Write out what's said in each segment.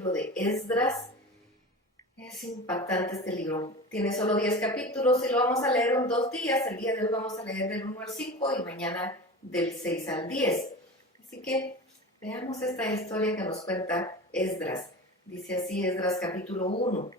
libro de Esdras. Es impactante este libro. Tiene solo 10 capítulos y lo vamos a leer en 2 días. El día de hoy vamos a leer del 1 al 5 y mañana del 6 al 10. Así que veamos esta historia que nos cuenta Esdras. Dice así Esdras capítulo 1.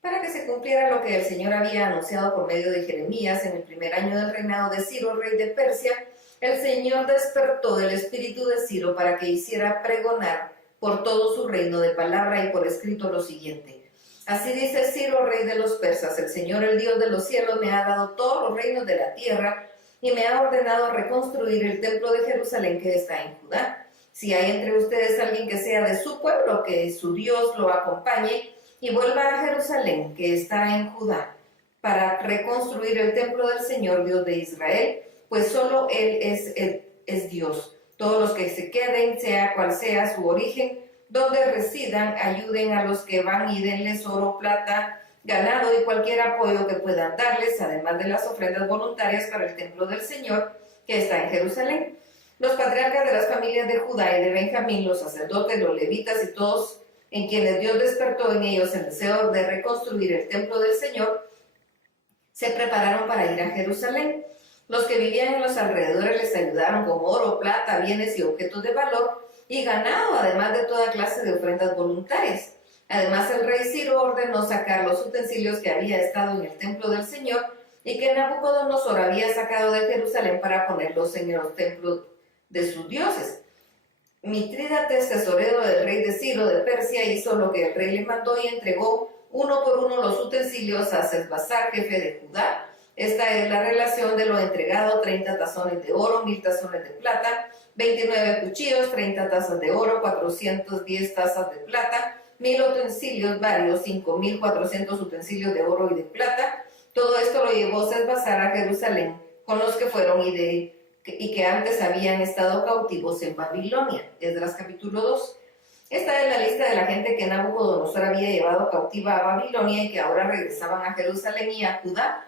Para que se cumpliera lo que el Señor había anunciado por medio de Jeremías en el primer año del reinado de Ciro, rey de Persia, el Señor despertó el espíritu de Ciro para que hiciera pregonar por todo su reino de palabra y por escrito lo siguiente. Así dice Ciro, rey de los persas: el Señor, el Dios de los cielos, me ha dado todos los reinos de la tierra y me ha ordenado reconstruir el templo de Jerusalén que está en Judá. Si hay entre ustedes alguien que sea de su pueblo, que su Dios lo acompañe y vuelva a Jerusalén, que está en Judá, para reconstruir el templo del Señor, Dios de Israel, pues solo Él es Dios. Todos los que se queden, sea cual sea su origen, donde residan, ayuden a los que van y denles oro, plata, ganado y cualquier apoyo que puedan darles, además de las ofrendas voluntarias para el templo del Señor, que está en Jerusalén. Los patriarcas de las familias de Judá y de Benjamín, los sacerdotes, los levitas y todos en quienes Dios despertó en ellos el deseo de reconstruir el templo del Señor, se prepararon para ir a Jerusalén. Los que vivían en los alrededores les ayudaron con oro, plata, bienes y objetos de valor, y ganado, además de toda clase de ofrendas voluntarias. Además, el rey Ciro ordenó sacar los utensilios que había estado en el templo del Señor y que Nabucodonosor había sacado de Jerusalén para ponerlos en los templos de sus dioses. Mitrídates, tesorero del rey de Ciro de Persia, hizo lo que el rey le mandó y entregó uno por uno los utensilios a Sesbazar, jefe de Judá. Esta es la relación de lo entregado: 30 tazones de oro, 1000 tazones de plata, 29 cuchillos, 30 tazas de oro, 410 tazas de plata, 1000 utensilios varios, 5400 utensilios de oro y de plata. Todo esto lo llevó Sesbazar a Jerusalén con los que fueron y que antes habían estado cautivos en Babilonia. Esdras capítulo 2. Esta es la lista de la gente que Nabucodonosor había llevado cautiva a Babilonia y que ahora regresaban a Jerusalén y a Judá,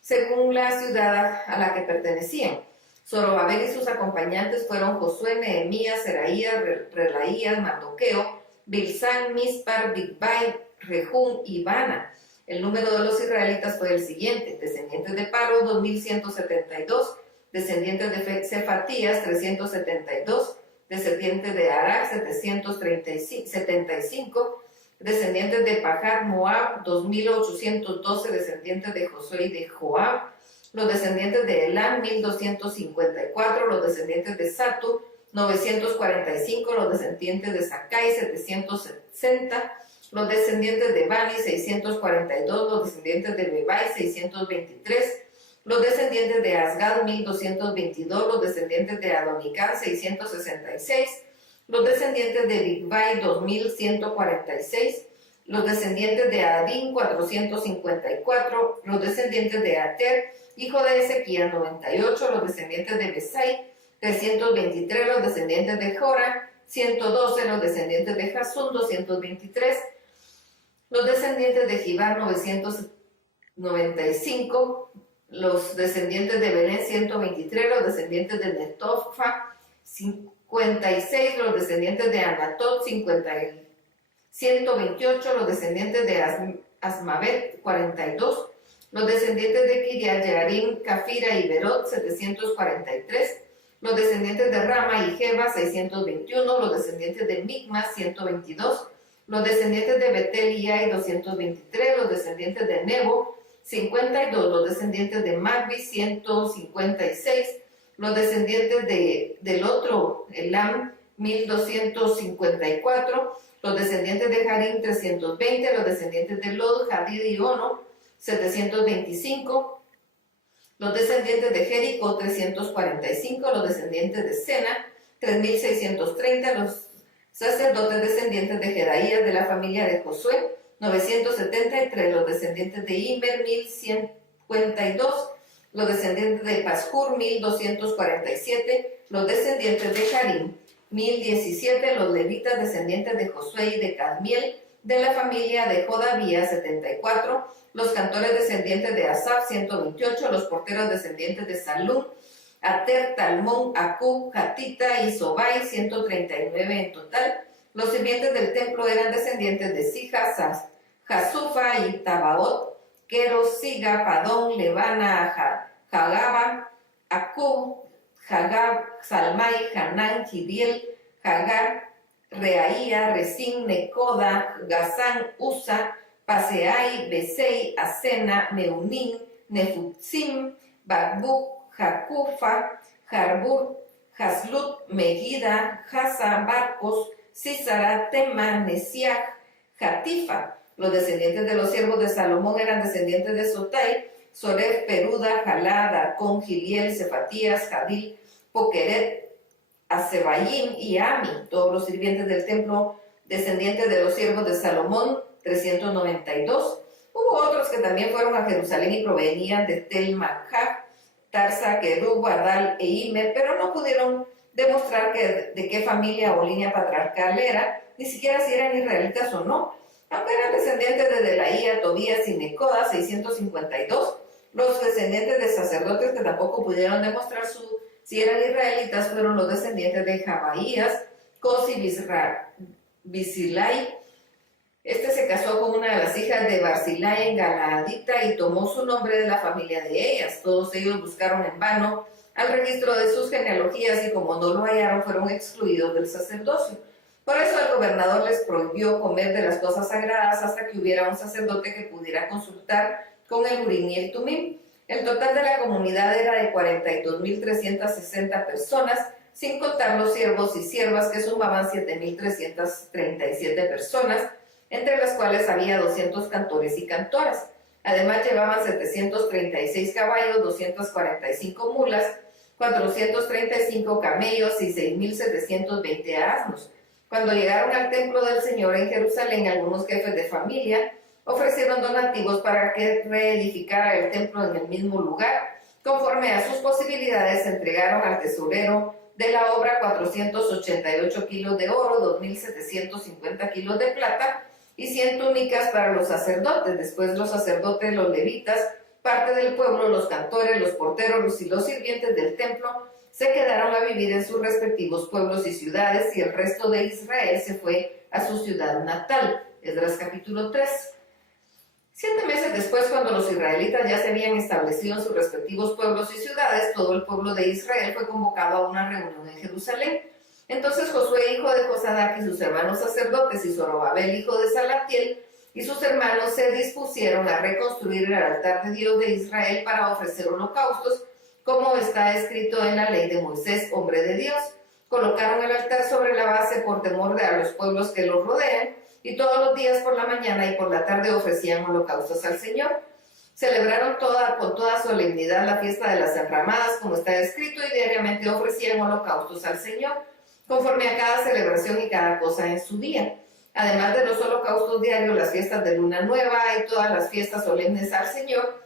según la ciudad a la que pertenecían. Zorobabel y sus acompañantes fueron Josué, Nehemías, Seraías, Relaías, Mardoqueo, Bilsán, Mispar, Bigvai, Rehum y Bana. El número de los israelitas fue el siguiente: descendientes de Paro, 2172, descendientes de Cefatías, 372, descendientes de Arak, 775, descendientes de Pahat Moab, 2812, descendientes de Josué y de Joab, los descendientes de Elam, 1254, los descendientes de Satu, 945, los descendientes de Sakai, 760, los descendientes de Bani, 642, los descendientes de Bebai, 623, los descendientes de Asgad, 1222, los descendientes de Adonicán, 666, los descendientes de Bigvai, 2146, los descendientes de Adín, 454, los descendientes de Ater, hijo de Ezequías, 98, los descendientes de Besai, 323, los descendientes de Jora, 112, los descendientes de Jasún, 223, los descendientes de Gibar, 995, los descendientes de Belén, 123, los descendientes de Netofa, 56, los descendientes de Anatot, 128, los descendientes de Asmavet, 42, los descendientes de Kiriat Jearim, Cafira y Berot, 743, los descendientes de Rama y Jeba, 621, los descendientes de Micmas, 122, los descendientes de Betel y Ai, 223, los descendientes de Nebo, 52, los descendientes de Magbi, 156, los descendientes del otro Elam, 1254, los descendientes de Harim, 320, los descendientes de Lod, Hadid y Ono, 725, los descendientes de Jericó, 345, los descendientes de Sena, 3630, los sacerdotes descendientes de Jedaías de la familia de Josué, 973, los descendientes de Imer, 1052, los descendientes de Pashur, 1247, los descendientes de Harim, 1017, los levitas descendientes de Josué y de Cadmiel, de la familia de Jodavía, 74, los cantores descendientes de Asaf, 128, los porteros descendientes de Salum, Ater, Talmón, Acub, Hatita y Sobai, 139 en total, Los sirvientes del templo eran descendientes de Sija, Jasufa y Tabaot, Queros, Siga, Padón, Lebana, Jagaba, Acub, Jagab, Salmai, Hanán, Gidiel, Hagar, Reaía, Resín, Necoda, Gazán, Usa, Paseai, Besei, Asena, Meunín, Nefutzim, Bagbuk, Jacufa, Jarbur, Haslut, Megida, Hasa, Barcos, Sísara, Tema, Nesiach, Jatifa. Los descendientes de los siervos de Salomón eran descendientes de Sotai, Soref, Peruda, Jalá, Darcón, Giliel, Cefatías, Jadil, Pokeret, Asebayim y Ami. Todos los sirvientes del templo, descendientes de los siervos de Salomón, 392. Hubo otros que también fueron a Jerusalén y provenían de Tel Maccah, Tarsa, Querub, Adal e Imer, pero no pudieron demostrar de qué familia o línea patriarcal era, ni siquiera si eran israelitas o no. Aunque eran descendientes de Delaía, Tobías y Necoda, 652, los descendientes de sacerdotes que tampoco pudieron demostrar si eran israelitas fueron los descendientes de Jabaías, Cosi, Bisilai. Este se casó con una de las hijas de Barzilai en Galaadita y tomó su nombre de la familia de ellas. Todos ellos buscaron en vano al registro de sus genealogías y como no lo hallaron fueron excluidos del sacerdocio. Por eso el gobernador les prohibió comer de las cosas sagradas hasta que hubiera un sacerdote que pudiera consultar con el Urim y el Tumim. El total de la comunidad era de 42.360 personas, sin contar los siervos y siervas que sumaban 7.337 personas, entre las cuales había 200 cantores y cantoras. Además llevaban 736 caballos, 245 mulas, 435 camellos y 6.720 asnos. Cuando llegaron al templo del Señor en Jerusalén, algunos jefes de familia ofrecieron donativos para que reedificara el templo en el mismo lugar. Conforme a sus posibilidades, entregaron al tesorero de la obra 488 kilos de oro, 2.750 kilos de plata y 100 túnicas para los sacerdotes. Después los sacerdotes, los levitas, parte del pueblo, los cantores, los porteros y los sirvientes del templo se quedaron a vivir en sus respectivos pueblos y ciudades, y el resto de Israel se fue a su ciudad natal. Esdras capítulo 3. 7 meses después, cuando los israelitas ya se habían establecido en sus respectivos pueblos y ciudades, todo el pueblo de Israel fue convocado a una reunión en Jerusalén. Entonces Josué, hijo de Josadac, y sus hermanos sacerdotes, y Zorobabel, hijo de Salatiel, y sus hermanos se dispusieron a reconstruir el altar de Dios de Israel para ofrecer holocaustos, como está escrito en la ley de Moisés, hombre de Dios. Colocaron el altar sobre la base por temor de a los pueblos que los rodean, y todos los días por la mañana y por la tarde ofrecían holocaustos al Señor. Celebraron con toda solemnidad la fiesta de las enramadas, como está escrito, y diariamente ofrecían holocaustos al Señor, conforme a cada celebración y cada cosa en su día. Además de los holocaustos diarios, las fiestas de luna nueva y todas las fiestas solemnes al Señor,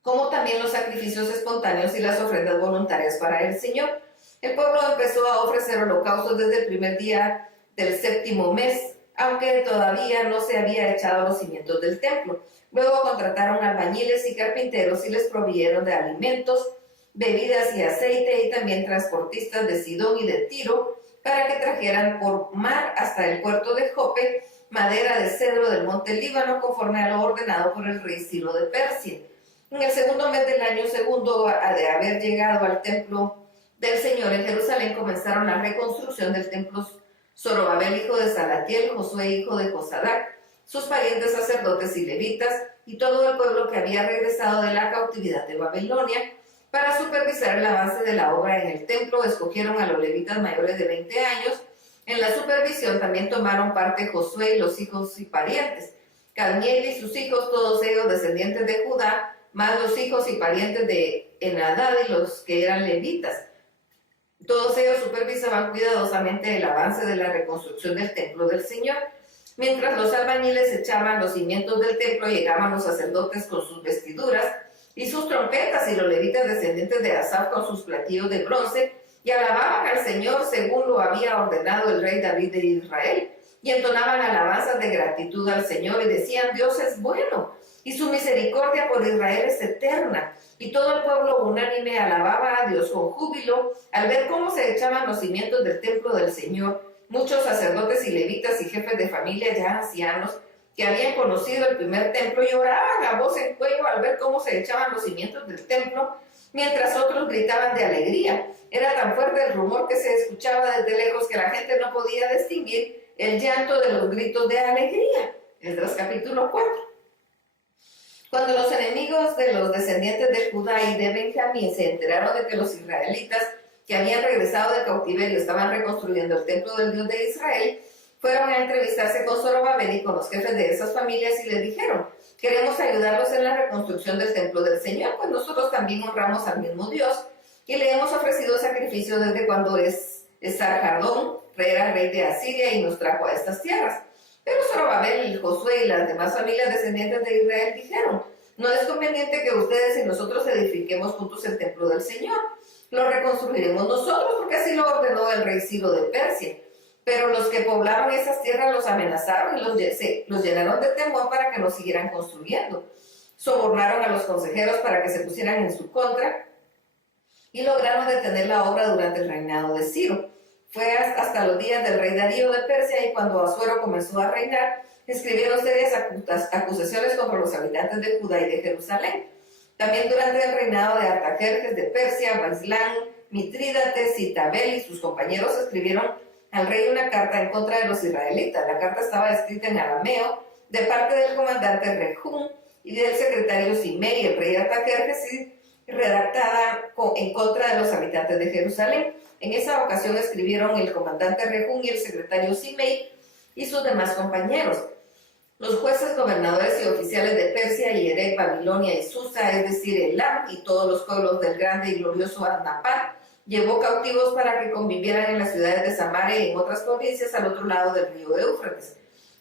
como también los sacrificios espontáneos y las ofrendas voluntarias para el Señor. El pueblo empezó a ofrecer holocaustos desde el primer día del 7º mes, aunque todavía no se había echado los cimientos del templo. Luego contrataron albañiles y carpinteros y les provieron de alimentos, bebidas y aceite, y también transportistas de Sidón y de Tiro, para que trajeran por mar hasta el puerto de Jope madera de cedro del monte Líbano, conforme a lo ordenado por el rey Ciro de Persia. En el 2º mes del año segundo de haber llegado al templo del Señor en Jerusalén, comenzaron la reconstrucción del templo Zorobabel, hijo de Salatiel, Josué, hijo de Josadac, sus parientes sacerdotes y levitas, y todo el pueblo que había regresado de la cautividad de Babilonia. Para supervisar el avance de la obra en el templo, escogieron a los levitas mayores de 20 años. En la supervisión también tomaron parte Josué y los hijos y parientes, Cadmiel y sus hijos, todos ellos descendientes de Judá, más los hijos y parientes de Enadad y los que eran levitas. Todos ellos supervisaban cuidadosamente el avance de la reconstrucción del templo del Señor. Mientras los albañiles echaban los cimientos del templo, llegaban los sacerdotes con sus vestiduras y sus trompetas, y los levitas descendientes de Asaf con sus platillos de bronce, y alababan al Señor según lo había ordenado el rey David de Israel, y entonaban alabanzas de gratitud al Señor y decían: Dios es bueno, y su misericordia por Israel es eterna. Y todo el pueblo unánime alababa a Dios con júbilo al ver cómo se echaban los cimientos del templo del Señor. Muchos sacerdotes y levitas y jefes de familia ya ancianos que habían conocido el primer templo lloraban a voz en cuello al ver cómo se echaban los cimientos del templo, mientras otros gritaban de alegría. Era tan fuerte el rumor que se escuchaba desde lejos que la gente no podía distinguir el llanto de los gritos de alegría. Esdras capítulo 4. Cuando los enemigos de los descendientes de Judá y de Benjamín se enteraron de que los israelitas que habían regresado de cautiverio estaban reconstruyendo el templo del Dios de Israel, fueron a entrevistarse con Zorobabel y con los jefes de esas familias y les dijeron: queremos ayudarlos en la reconstrucción del templo del Señor, pues nosotros también honramos al mismo Dios y le hemos ofrecido sacrificio desde cuando Esarhadón era rey de Asiria y nos trajo a estas tierras. Pero Zorobabel, Josué y las demás familias descendientes de Israel dijeron: no es conveniente que ustedes y nosotros edifiquemos juntos el templo del Señor. Lo reconstruiremos nosotros porque así lo ordenó el rey Ciro de Persia. Pero los que poblaron esas tierras los amenazaron y los llenaron de temor para que no siguieran construyendo. Sobornaron a los consejeros para que se pusieran en su contra y lograron detener la obra durante el reinado de Ciro. Fue hasta los días del rey Darío de Persia, y cuando Asuero comenzó a reinar, escribieron serias acusaciones contra los habitantes de Judá y de Jerusalén. También durante el reinado de Artajerjes de Persia, Baslán, Mitrídates y Tabel y sus compañeros escribieron al rey una carta en contra de los israelitas. La carta estaba escrita en arameo de parte del comandante Rehum y del secretario Simei, el rey Artajerjes, y redactada en contra de los habitantes de Jerusalén. En esa ocasión escribieron el comandante Rehum y el secretario Simei y sus demás compañeros. Los jueces, gobernadores y oficiales de Persia y Erech, Babilonia y Susa, es decir, Elam y todos los pueblos del grande y glorioso Adnapar, llevó cautivos para que convivieran en las ciudades de Samaria y en otras provincias al otro lado del río Éufrates.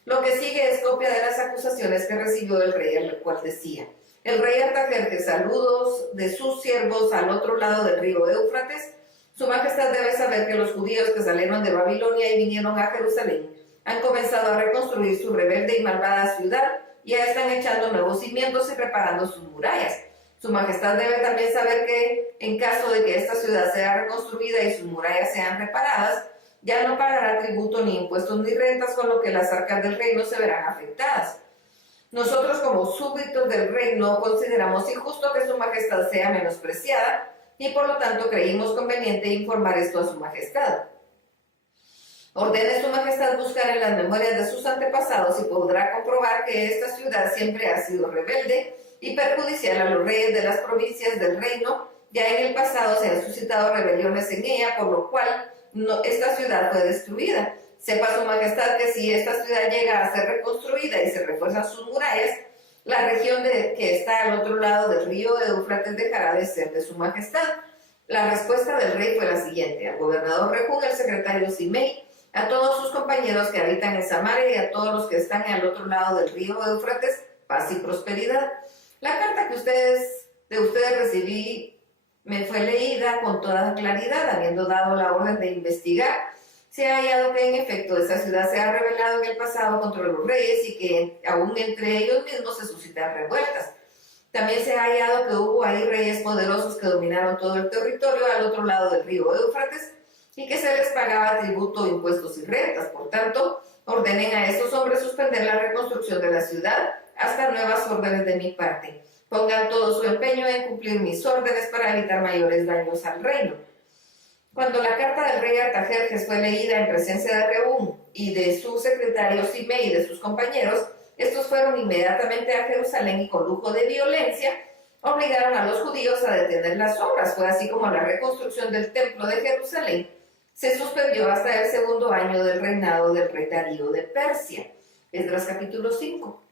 Lo que sigue es copia de las acusaciones que recibió el rey, el cual decía: el rey Artajerjes, saludos de sus siervos al otro lado del río Éufrates. Su majestad debe saber que los judíos que salieron de Babilonia y vinieron a Jerusalén han comenzado a reconstruir su rebelde y malvada ciudad, y ya están echando nuevos cimientos y reparando sus murallas. Su majestad debe también saber que, en caso de que esta ciudad sea reconstruida y sus murallas sean reparadas, ya no pagará tributo ni impuestos ni rentas, con lo que las arcas del reino se verán afectadas. Nosotros, como súbditos del reino, consideramos injusto que su majestad sea menospreciada, y por lo tanto creímos conveniente informar esto a su majestad. Ordene su majestad buscar en las memorias de sus antepasados y podrá comprobar que esta ciudad siempre ha sido rebelde y perjudicial a los reyes de las provincias del reino. Ya en el pasado se han suscitado rebeliones en ella, por lo cual esta ciudad fue destruida. Sepa su majestad que si esta ciudad llega a ser reconstruida y se refuerzan sus murallas, la región que está al otro lado del río Éufrates dejará de ser de su majestad. La respuesta del rey fue la siguiente: al gobernador Rehum, el secretario Simei, a todos sus compañeros que habitan en Samaria y a todos los que están al otro lado del río Éufrates, paz y prosperidad. La carta que de ustedes recibí me fue leída con toda claridad, habiendo dado la orden de investigar. Se ha hallado que en efecto esa ciudad se ha rebelado en el pasado contra los reyes y que aún entre ellos mismos se suscitan revueltas. También se ha hallado que hubo ahí reyes poderosos que dominaron todo el territorio al otro lado del río Éufrates y que se les pagaba tributo, impuestos y rentas. Por tanto, ordenen a estos hombres suspender la reconstrucción de la ciudad hasta nuevas órdenes de mi parte. Pongan todo su empeño en cumplir mis órdenes para evitar mayores daños al reino. Cuando la carta del rey Artajerjes fue leída en presencia de Rehum y de su secretario Simei y de sus compañeros, estos fueron inmediatamente a Jerusalén y con lujo de violencia obligaron a los judíos a detener las obras. Fue así como la reconstrucción del templo de Jerusalén se suspendió hasta el segundo año del reinado del rey Darío de Persia. Esdras capítulo 5.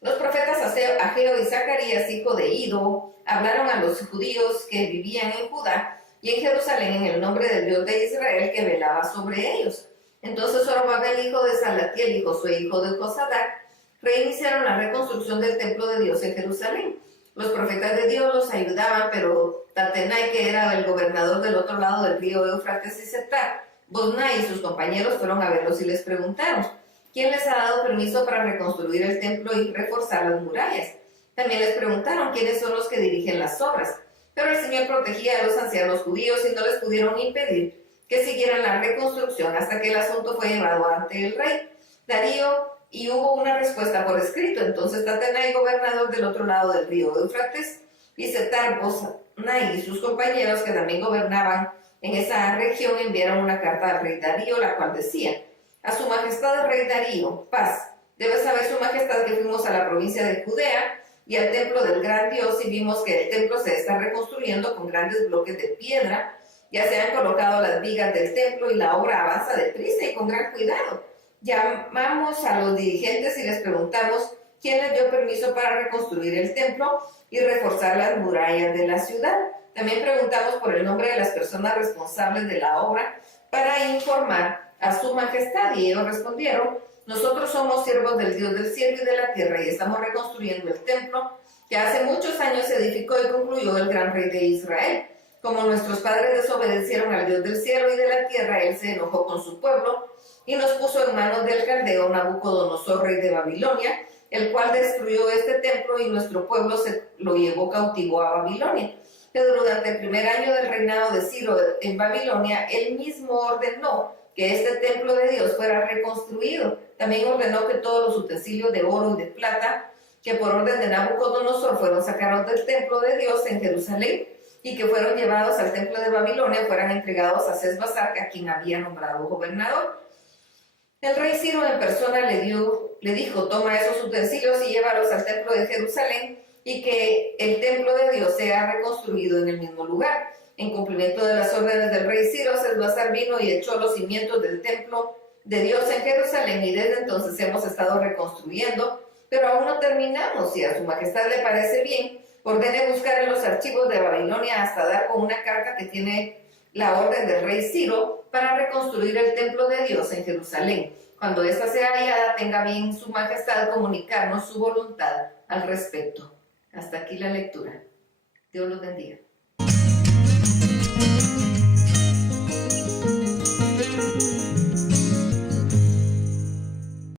Los profetas Ageo y Zacarías, hijo de Ido, hablaron a los judíos que vivían en Judá y en Jerusalén en el nombre del Dios de Israel que velaba sobre ellos. Entonces Zorobabel, hijo de Salatiel, y Josué, hijo de Josadac, reiniciaron la reconstrucción del templo de Dios en Jerusalén. Los profetas de Dios los ayudaban, pero Tatenai, que era el gobernador del otro lado del río Éufrates, y Setar, Bosnai y sus compañeros fueron a verlos y les preguntaron: ¿quién les ha dado permiso para reconstruir el templo y reforzar las murallas? También les preguntaron quiénes son los que dirigen las obras. Pero el Señor protegía a los ancianos judíos y no les pudieron impedir que siguieran la reconstrucción hasta que el asunto fue llevado ante el rey Darío y hubo una respuesta por escrito. Entonces Tatenai, gobernador del otro lado del río Éufrates, y Setar-Boznai y sus compañeros que también gobernaban en esa región enviaron una carta al rey Darío, la cual decía: a su majestad el rey Darío, paz. Debe saber su majestad que fuimos a la provincia de Judea y al templo del gran Dios y vimos que el templo se está reconstruyendo con grandes bloques de piedra. Ya se han colocado las vigas del templo y la obra avanza deprisa y con gran cuidado. Llamamos a los dirigentes y les preguntamos quién les dio permiso para reconstruir el templo y reforzar las murallas de la ciudad. También preguntamos por el nombre de las personas responsables de la obra para informar a su majestad, y ellos respondieron: nosotros somos siervos del Dios del cielo y de la tierra y estamos reconstruyendo el templo que hace muchos años se edificó y concluyó el gran rey de Israel. Como nuestros padres desobedecieron al Dios del cielo y de la tierra, él se enojó con su pueblo y nos puso en manos del caldeo Nabucodonosor, rey de Babilonia, el cual destruyó este templo y nuestro pueblo se lo llevó cautivo a Babilonia. Pero durante el primer año del reinado de Ciro en Babilonia, él mismo ordenó que este templo de Dios fuera reconstruido. También ordenó que todos los utensilios de oro y de plata, que por orden de Nabucodonosor fueron sacados del templo de Dios en Jerusalén y que fueron llevados al templo de Babilonia, fueran entregados a Sesbazar, a quien había nombrado gobernador. El rey Ciro en persona le dijo: toma esos utensilios y llévalos al templo de Jerusalén y que el templo de Dios sea reconstruido en el mismo lugar. En cumplimiento de las órdenes del rey Ciro, Sesbazar vino y echó los cimientos del templo de Dios en Jerusalén, y desde entonces hemos estado reconstruyendo, pero aún no terminamos. Si a su majestad le parece bien, ordene buscar en los archivos de Babilonia hasta dar con una carta que tiene la orden del rey Ciro para reconstruir el templo de Dios en Jerusalén. Cuando ésta sea hallada, tenga bien su majestad comunicarnos su voluntad al respecto. Hasta aquí la lectura. Dios los bendiga.